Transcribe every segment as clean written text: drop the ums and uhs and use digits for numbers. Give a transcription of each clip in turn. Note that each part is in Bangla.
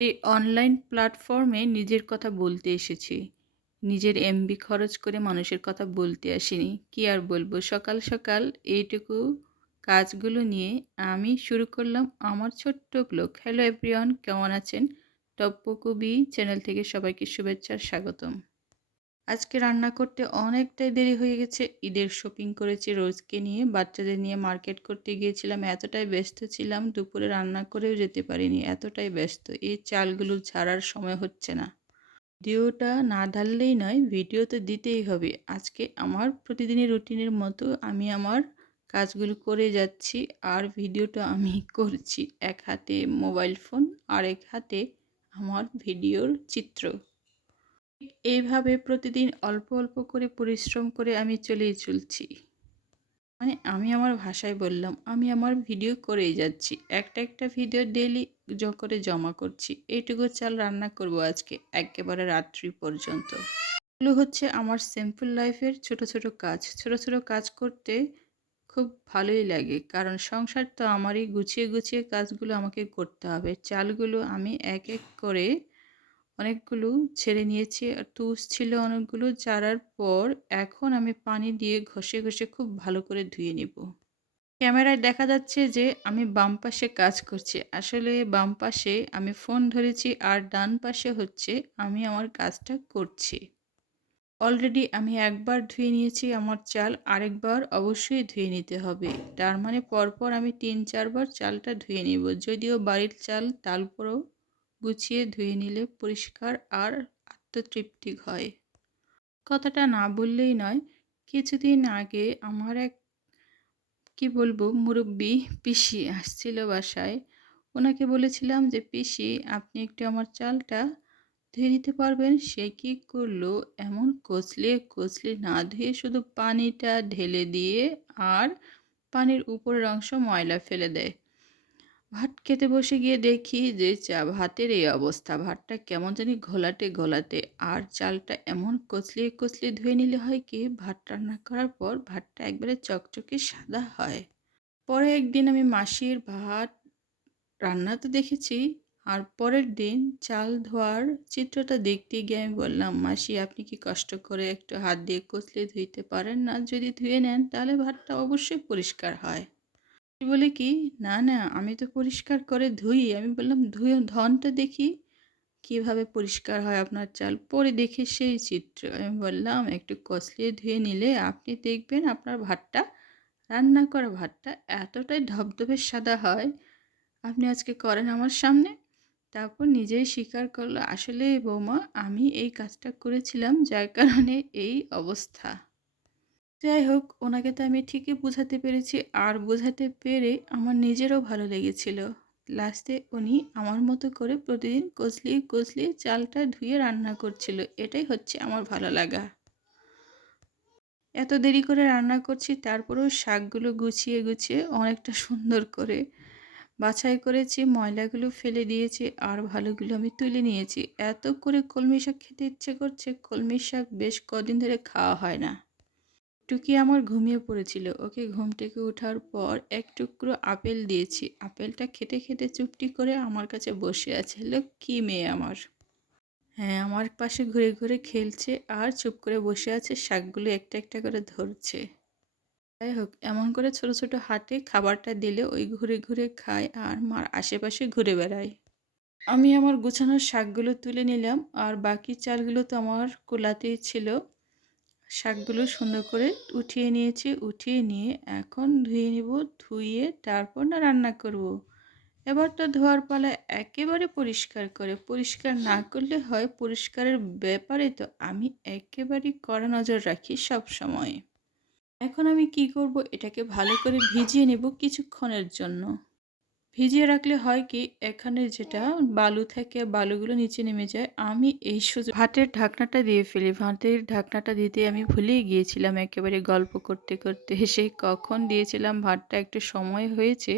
এই অনলাইন প্ল্যাটফর্মে নিজের কথা বলতে এসেছি। নিজের এমবি খরচ করে মানুষের কথা বলতে আসিনি। কি আর বলবো? সকাল, সকাল এইটুকু কাজগুলো নিয়ে আমি শুরু করলাম আমার ছোট্ট ব্লগ। হ্যালো এভরিওয়ান, কেমন আছেন? টপ্পকবি চ্যানেল থেকে সবাইকে শুভেচ্ছা স্বাগতম। আজকে রান্না করতে অনেকটাই দেরি হয়ে গেছে। ঈদের শপিং করেছি রোজকে নিয়ে, বাচ্চাদের নিয়ে মার্কেট করতে গিয়েছিলাম। এতটাই ব্যস্ত ছিলাম, দুপুরে রান্না করেও যেতে পারিনি। এতটাই ব্যস্ত। এই চালগুলো ঝাড়ার সময় হচ্ছে না। ভিডিওটা না ঢাললেই নয়, ভিডিও তো দিতেই হবে। আজকে আমার প্রতিদিনের রুটিনের মতো আমি আমার কাজগুলো করে যাচ্ছি আর ভিডিওটা আমি করছি। এক হাতে মোবাইল ফোন আর এক হাতে আমার ভিডিওর চিত্র। এইভাবে প্রতিদিন অল্প অল্প করে পরিশ্রম করে আমি চলেই চলছি। মানে আমি আমার ভাষায় বললাম, আমি আমার ভিডিও করেই যাচ্ছি। একটা একটা ভিডিও ডেইলি করে জমা করছি। এইটুকু চাল রান্না করব আজকে একেবারে রাত্রি পর্যন্ত। এগুলো হচ্ছে আমার সিম্পল লাইফের ছোট ছোট কাজ। ছোট ছোট কাজ করতে খুব ভালোই লাগে, কারণ সংসার তো আমারই, গুছিয়ে গুছিয়ে কাজগুলো আমাকে করতে হবে। চালগুলো আমি এক এক করে অনেকগুলো ছেড়ে নিয়েছি, আর তুষ ছিল অনেকগুলো। ঝাড়ার পর এখন আমি পানি দিয়ে ঘষে ঘষে খুব ভালো করে ধুয়ে নিব। ক্যামেরায় দেখা যাচ্ছে যে আমি বাম পাশে কাজ করছি, আসলে বাম পাশে আমি ফোন ধরেছি আর ডান পাশে হচ্ছে আমি আমার কাজটা করছি। অলরেডি আমি একবার ধুয়ে নিয়েছি আমার চাল, আরেকবার অবশ্যই ধুয়ে নিতে হবে। তার মানে পরপর আমি ৩-৪ বার চালটা ধুয়ে নিব। যদিও বাড়ির চাল, তারপরেও গুছিয়ে ধুয়ে নিলে পরিষ্কার আর আত্মতৃপ্তি হয়। কথাটা না বললেই নয়, কিছুদিন আগে আমার এক কি বলবো মুরব্বি পিসি আসছিল বাসায়। ওনাকে বলেছিলাম যে, পিসি আপনি একটু আমার চালটা ধুয়ে দিতে পারবেন? সে কি করলো, এমন কচলে কচলে না ধুয়ে শুধু পানিটা ঢেলে দিয়ে আর পানির উপরের অংশ ময়লা ফেলে দেয়। ভাত খেতে বসে গিয়ে দেখি যে ভাতের এই অবস্থা। ভাতটা কেমন জানি ঘোলাটে ঘোলাটে, আর চালটা এমন কচলিয়ে কচলিয়ে ধুয়ে নিলে হয় কি, ভাত রান্না করার পর ভাতটা একবারে চকচকে সাদা হয়। পরে একদিন আমি মাসির ভাত রান্না তো দেখেছি, আর পরের দিন চাল ধোয়ার চিত্রটা দেখতে গিয়ে আমি বললাম, মাসি আপনি কি কষ্ট করে একটু হাত দিয়ে কচলে ধুইতে পারেন না? যদি ধুয়ে নেন তাহলে ভাতটা অবশ্যই পরিষ্কার হয়। বলে কি, না না আমি তো পরিষ্কার করে ধুই। আমি বললাম, ধুয়ে ধনটা দেখি কিভাবে পরিষ্কার হয় আপনার চাল। পরে দেখে সেই চিত্র। আমি বললাম, একটু কচলিয়ে ধুয়ে নিলে আপনি দেখবেন আপনার ভাতটা, রান্না করা ভাতটা এতটাই ধবধবে সাদা হয়। আপনি আজকে করেন আমার সামনে। তারপর নিজেই স্বীকার করলো, আসলে বৌমা আমি এই কাজটা করেছিলাম যার কারণে এই অবস্থা। যাই হোক, ওনাকে তো আমি ঠিকই বোঝাতে পেরেছি, আর বোঝাতে পেরে আমার নিজেরও ভালো লেগেছিল। লাস্টে উনি আমার মতো করে প্রতিদিন কচলিয়ে কচলিয়ে চালটা ধুয়ে রান্না করছিল। এটাই হচ্ছে আমার ভালো লাগা। এত দেরি করে রান্না করছি, তারপরেও শাকগুলো গুছিয়ে গুছিয়ে অনেকটা সুন্দর করে বাছাই করেছি। ময়লাগুলো ফেলে দিয়েছি আর ভালোগুলো আমি তুলে নিয়েছি। এত করে কলমি শাক খেতে ইচ্ছে করছে। কলমি শাক বেশ কদিন ধরে খাওয়া হয় না। টুকি আমার ঘুমিয়ে পড়েছিল। ওকে ঘুম থেকে ওঠার পর এক টুকরো আপেল দিয়েছি। আপেলটা খেতে খেতে চুপটি করে আমার কাছে বসে আছে। লক্ষ্মী মেয়ে আমার। হ্যাঁ, আমার পাশে ঘুরে ঘুরে খেলছে আর চুপ করে বসে আছে, শাকগুলো একটা একটা করে ধরছে। যাই হোক, এমন করে ছোট ছোট হাতে খাবারটা দিলে ওই ঘুরে ঘুরে খায় আর মার আশেপাশে ঘুরে বেড়ায়। আমি আমার গুছানো শাকগুলো তুলে নিলাম, আর বাকি চালগুলো তো আমার কুলাতেই ছিল। শাকগুলো সুন্দর করে উঠিয়ে নিয়েছি। উঠিয়ে নিয়ে এখন ধুয়ে নিব। ধুয়ে তারপর না রান্না করব। এবার তো ধোয়ার পালা, একেবারে পরিষ্কার করে। পরিষ্কার না করলে হয়, পরিষ্কারের ব্যাপারে তো আমি একেবারেই কড়া নজর রাখি সব সময়। এখন আমি কি করব, এটাকে ভালো করে ভিজিয়ে নেব কিছুক্ষণের জন্য। ভিজিয়ে রাখলে হয় কি, এখানে যেটা বালু থাকে, বালুগুলো নিচে নেমে যায়। আমি এই সুযোগ ভাতের ঢাকনাটা দিয়ে ফেলি। ভাতের ঢাকনাটা দিতে আমি ভুলেই গিয়েছিলাম, একেবারে গল্প করতে করতে সেই কখন দিয়েছিলাম। ভাতটা একটু সময় হয়েছে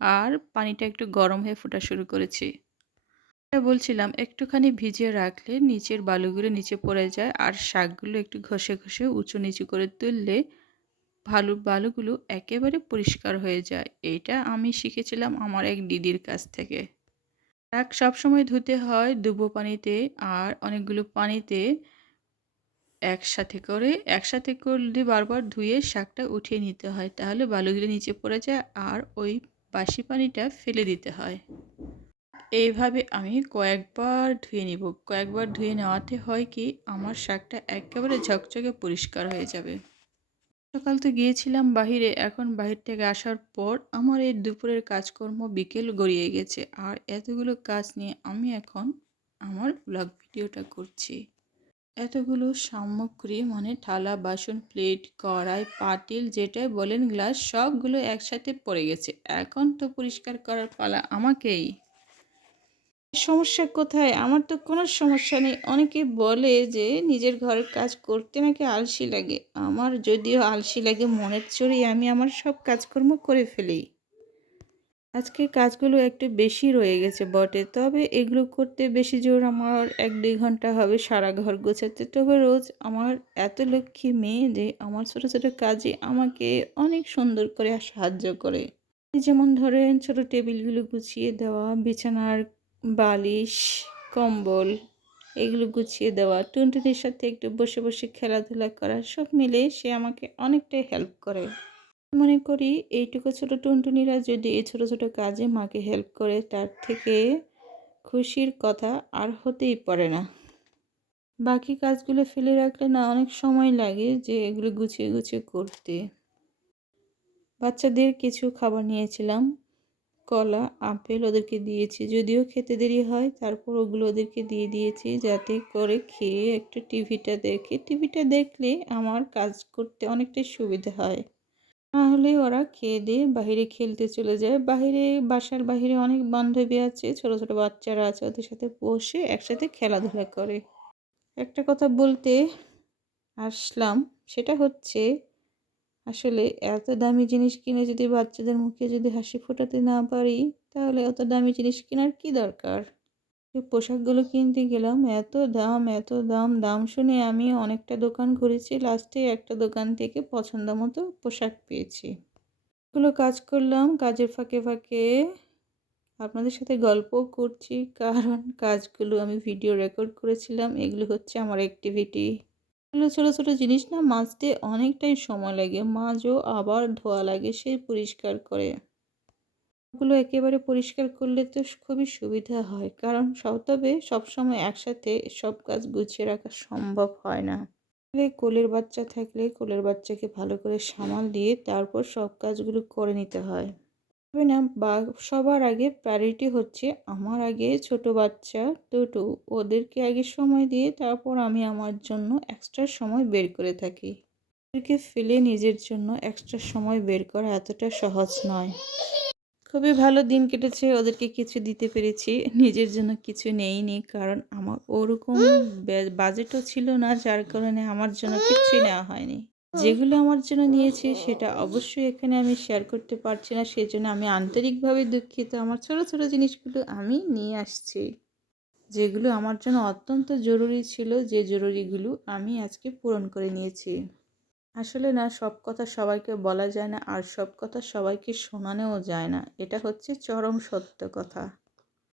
আর পানিটা একটু গরম হয়ে ফোটা শুরু করেছে। এটা বলছিলাম, একটুখানি ভিজিয়ে রাখলে নিচের বালুগুলো নিচে পড়ে যায়, আর শাকগুলো একটু ঘষে ঘষে উঁচু নিচু করে তুললে বালুগুলো একেবারে পরিষ্কার হয়ে যায়। এইটা আমি শিখেছিলাম আমার এক দিদির কাছ থেকে। শাক সবসময় ধুতে হয় ডুবো পানিতে আর অনেকগুলো পানিতে একসাথে করলে বারবার ধুয়ে শাকটা উঠিয়ে নিতে হয়, তাহলে বালুগুলো নিচে পড়ে যায় আর ওই বাসি পানিটা ফেলে দিতে হয়। এইভাবে আমি কয়েকবার ধুয়ে নিব। কয়েকবার ধুয়ে নেওয়াতে হয় কি আমার শাকটা একেবারে ঝকঝকে পরিষ্কার হয়ে যাবে। সকাল তো গিয়েছিলাম বাহিরে, এখন বাহির থেকে আসার পর আমার এই দুপুরের কাজকর্ম বিকেল গড়িয়ে গেছে আর এতগুলো কাজ নিয়ে আমি এখন আমার ব্লগ ভিডিওটা করছি। এতগুলো সামগ্রী মানে থালা বাসন প্লেট কড়াই পাতিল যেটাই বলেন গ্লাস সবগুলো একসাথে পড়ে গেছে। এখন তো পরিষ্কার করার পালা আমাকেই। সমস্যা কোথায়? আমার তো কোনো সমস্যা নেই। অনেকে বলে যে নিজের ঘরের কাজ করতে নাকি আলসি লাগে। আমার যদিও আলসি লাগে মনের চড়েই আমি আমার সব কাজকর্ম করে ফেলি। আজকে কাজগুলো একটু বেশি রয়ে গেছে বটে, তবে এগুলো করতে বেশি জোর আমার 1-2 ঘন্টা হবে সারা ঘর গোছাতে। তবে রোজ আমার এত লক্ষ্মী মেয়ে যে আমার ছোট ছোট কাজে আমাকে অনেক সুন্দর করে সাহায্য করে। যেমন ধরেন ছোট টেবিলগুলো গুছিয়ে দেওয়া, বিছানার বালিশ কম্বল এগুলো গুছিয়ে দেওয়া, টুনটুনির সাথে একটু বসে বসে খেলাধুলা করা, সব মিলে সে আমাকে অনেকটাই হেল্প করে। মনে করি এইটুকু ছোট টুনটুনিরা যদি এই ছোট ছোট কাজে মাকে হেল্প করে তার থেকে খুশির কথা আর হতেই পারে না। বাকি কাজগুলো ফেলে রাখলে না অনেক সময় লাগে যে এগুলো গুছিয়ে গুছিয়ে করতে। বাচ্চাদের কিছু খাবার নিয়েছিলাম, কলা আপেল ওদেরকে দিয়েছি, যদিও খেতে দেরি হয় তারপর ওগুলো ওদেরকে দিয়ে দিয়েছি যাতে করে খেয়ে একটু টিভিটা দেখলে আমার কাজ করতে অনেকটাই সুবিধা হয়। নাহলে ওরা খেয়ে দিয়ে বাহিরে খেলতে চলে যায়। বাসার বাহিরে অনেক বান্ধবী আছে, ছোট ছোট বাচ্চারা আছে, ওদের সাথে বসে একসাথে খেলাধুলা করে। একটা কথা বলতে আসলাম, সেটা হচ্ছে আসলে এত দামি জিনিস কিনে যদি বাচ্চাদের মুখে যদি হাসি ফোটাতে না পারি তাহলে অত দামি জিনিস কেনার কি দরকার। এই পোশাকগুলো কিনতে গেলাম, এত দাম, দাম শুনে আমি অনেকটা দোকান ঘুরেছি, লাস্টে একটা দোকান থেকে পছন্দ মতো পোশাক পেয়েছি। এগুলো কাজ করলাম, কাজের ফাঁকে ফাঁকে আপনাদের সাথে গল্পও করছি, কারণ কাজগুলো আমি ভিডিও রেকর্ড করেছিলাম। এগুলো হচ্ছে আমার অ্যাক্টিভিটি। এগুলো ছোটো ছোটো জিনিস না, মাজতে অনেকটাই সময় লাগে, মাজও আবার ধোয়া লাগে সেই পরিষ্কার করে। এগুলো একেবারে পরিষ্কার করলে তো খুবই সুবিধা হয়, কারণ তবে সবসময় একসাথে সব কাজ গুছিয়ে রাখা সম্ভব হয় না। কোলের বাচ্চা থাকলে কোলের বাচ্চাকে ভালো করে সামাল দিয়ে তারপর সব কাজগুলো করে নিতে হয়। তবে না বা সবার আগে প্রায়োরিটি হচ্ছে আমার আগে ছোট বাচ্চা দুটো, ওদেরকে আগে সময় দিয়ে তারপর আমি আমার জন্য এক্সট্রা সময় বের করে থাকি। ওদেরকে ফেলে নিজের জন্য এক্সট্রা সময় বের করা এতটা সহজ নয়। খুবই ভালো দিন কেটেছে, ওদেরকে কিছু দিতে পেরেছি, নিজের জন্য কিছু নেইনি, কারণ আমার ওরকম বাজেটও ছিল না, যার কারণে আমার জন্য কিচ্ছুই নেওয়া হয়নি। যেগুলো আমার জন্য নিয়েছি সেটা অবশ্যই এখানে আমি শেয়ার করতে পারছি না, সেই জন্য আমি আন্তরিকভাবে দুঃখিত। আমার ছোট ছোট জিনিসগুলো আমি নিয়ে আসছি, যেগুলো আমার জন্য অত্যন্ত জরুরি ছিল, যে জরুরিগুলো আমি আজকে পূরণ করে নিয়েছি। আসলে না সব কথা সবাইকে বলা যায় না, আর সব কথা সবাইকে শোনানোও যায় না, এটা হচ্ছে চরম সত্য কথা।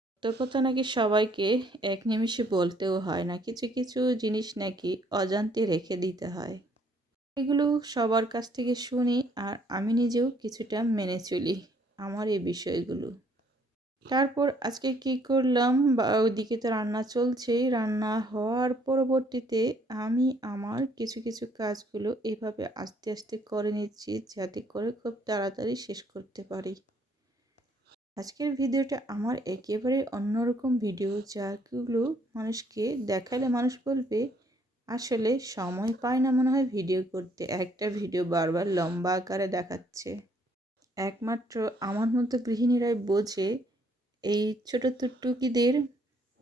সত্য কথা নাকি সবাইকে এক নিমিষে বলতেও হয় না, কিছু কিছু জিনিস নাকি অজান্তে রেখে দিতে হয়। এগুলো সবার কাছ থেকে শুনি আর আমি নিজেও কিছুটা মেনে চলি আমার এই বিষয়গুলো। তারপর আজকে কি করলাম, বা ওইদিকে তো রান্না চলছেই, রান্না হওয়ার পরবর্তীতে আমি আমার কিছু কিছু কাজগুলো এভাবে আস্তে আস্তে করে নিচ্ছি যাতে করে খুব তাড়াতাড়ি শেষ করতে পারি। আজকের ভিডিওটা আমার একেবারে অন্যরকম ভিডিও, যাগুলো মানুষকে দেখালে মানুষ বলবে আসলে সময় পায় না মনে হয় ভিডিও করতে, একটা ভিডিও বারবার লম্বা আকারে দেখাচ্ছে। একমাত্র আমার মতো গৃহিণীরাই বোঝে এই ছোট টুকিদের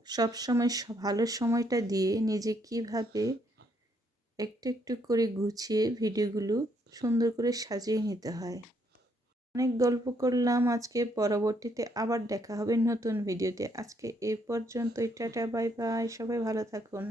সবসময় ভালো সময়টা দিয়ে নিজে কিভাবে একটু একটু করে গুছিয়ে ভিডিওগুলো সুন্দর করে সাজিয়ে নিতে হয়। অনেক গল্প করলাম আজকে, পরবর্তীতে আবার দেখা হবে নতুন ভিডিওতে। আজকে এই পর্যন্তই, টাটা বাই বাই, সবাই ভালো থাকুন।